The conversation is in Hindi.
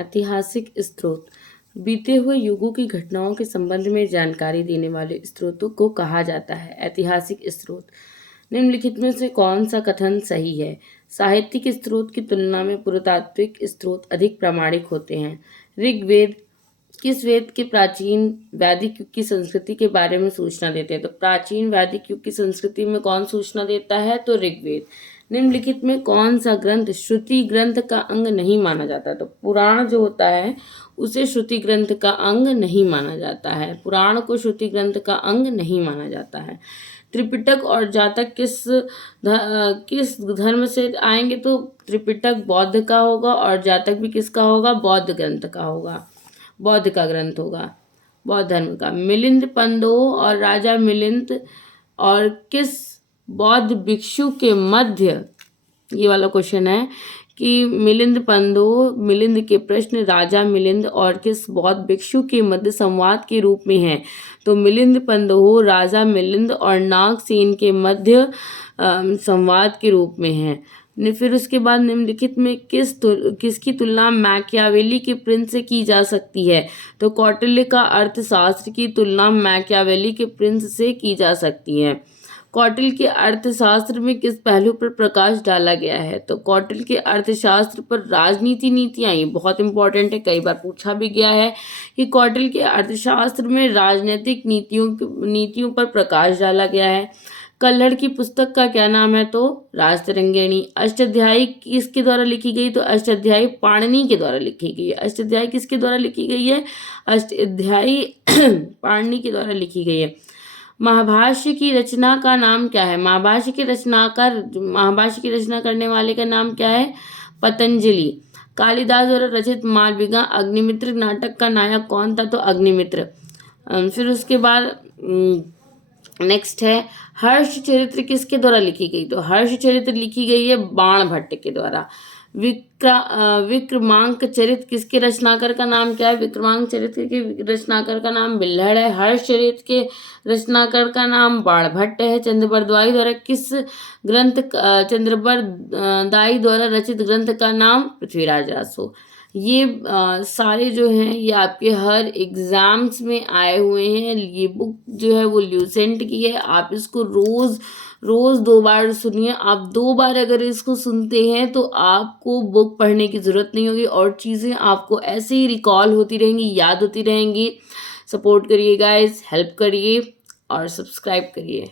ऐतिहासिक स्रोत बीते हुए युगों की घटनाओं के संबंध में जानकारी देने वाले स्रोतों को कहा जाता है ऐतिहासिक स्रोत। निम्नलिखित में से कौन सा कथन सही है? साहित्यिक स्रोत की तुलना में पुरातात्विक स्रोत अधिक प्रामाणिक होते हैं। ऋग्वेद किस वेद के प्राचीन वैदिक युग की संस्कृति के बारे में सूचना देते हैं? तो प्राचीन वैदिक युग की संस्कृति में कौन सूचना देता है? तो ऋग्वेद। निम्नलिखित में कौन सा ग्रंथ श्रुति ग्रंथ का अंग नहीं माना जाता? तो पुराण जो होता है उसे श्रुति ग्रंथ का अंग नहीं माना जाता है। पुराण को श्रुति ग्रंथ का अंग नहीं माना जाता है। त्रिपिटक और जातक किस धर्म से आएंगे? तो त्रिपिटक बौद्ध का होगा और जातक भी किसका होगा? बौद्ध ग्रंथ का होगा, बौद्ध का ग्रंथ होगा, बौद्ध धर्म का। मिलिंद पंदोह और राजा मिलिंद और किस बौद्ध भिक्षु के मध्य, ये वाला क्वेश्चन है कि मिलिंद पंदोह, मिलिंद के प्रश्न राजा मिलिंद और किस बौद्ध भिक्षु के मध्य संवाद के रूप में है? तो मिलिंद पंदोह राजा मिलिंद और नागसेन के मध्य संवाद के रूप में है। फिर उसके बाद निम्नलिखित में किसकी तुलना मैकियावेली के प्रिंस से की जा सकती है? तो कौटिल्य का अर्थशास्त्र की तुलना मैकियावेली के प्रिंस से की जा सकती है। कौटिल्य के अर्थशास्त्र में किस पहलू पर प्रकाश डाला गया है? तो कौटिल्य के अर्थशास्त्र पर राजनीति नीतियाँ, ये बहुत इंपॉर्टेंट है, कई बार पूछा भी गया है कि कौटिल्य के अर्थशास्त्र में राजनीतिक नीतियों पर प्रकाश डाला गया है। कल्हड़ की पुस्तक का क्या नाम है? तो राजतरंगिणी। अष्टाध्यायी किसके द्वारा लिखी गई? तो अष्टाध्यायी पाणिनि के द्वारा लिखी गई है। अष्टाध्यायी किसके द्वारा लिखी गई है? अष्टाध्यायी पाणिनि के द्वारा लिखी गई है। महाभाष्य की रचना का नाम क्या है? महाभाष्य की रचना करने वाले का नाम क्या है? पतंजलि। कालिदास द्वारा रचित मालविका अग्निमित्र नाटक का नायक कौन था? तो अग्निमित्र। फिर उसके बाद नेक्स्ट है हर्ष चरित्र किसके द्वारा लिखी गई? तो हर्ष चरित्र लिखी गई है बाण भट्ट के द्वारा। विक्रमांक चरित्र किसके रचनाकार का नाम क्या है? विक्रमांक चरित्र के रचनाकार का नाम बिल्हड़ है। हर्ष चरित्र के रचनाकार का नाम बाणभट्ट है। चंद्रबरदाई द्वारा चंद्रबरदाई द्वारा रचित ग्रंथ का नाम पृथ्वीराज रासो। ये सारे जो हैं ये आपके हर एग्जाम्स में आए हुए हैं। ये बुक जो है वो ल्यूसेंट की है। आप इसको रोज़ 2 बार सुनिए। आप 2 बार अगर इसको सुनते हैं तो आपको बुक पढ़ने की ज़रूरत नहीं होगी और चीज़ें आपको ऐसे ही रिकॉल होती रहेंगी, याद होती रहेंगी। सपोर्ट करिए गाइस, हेल्प करिए और सब्सक्राइब करिए।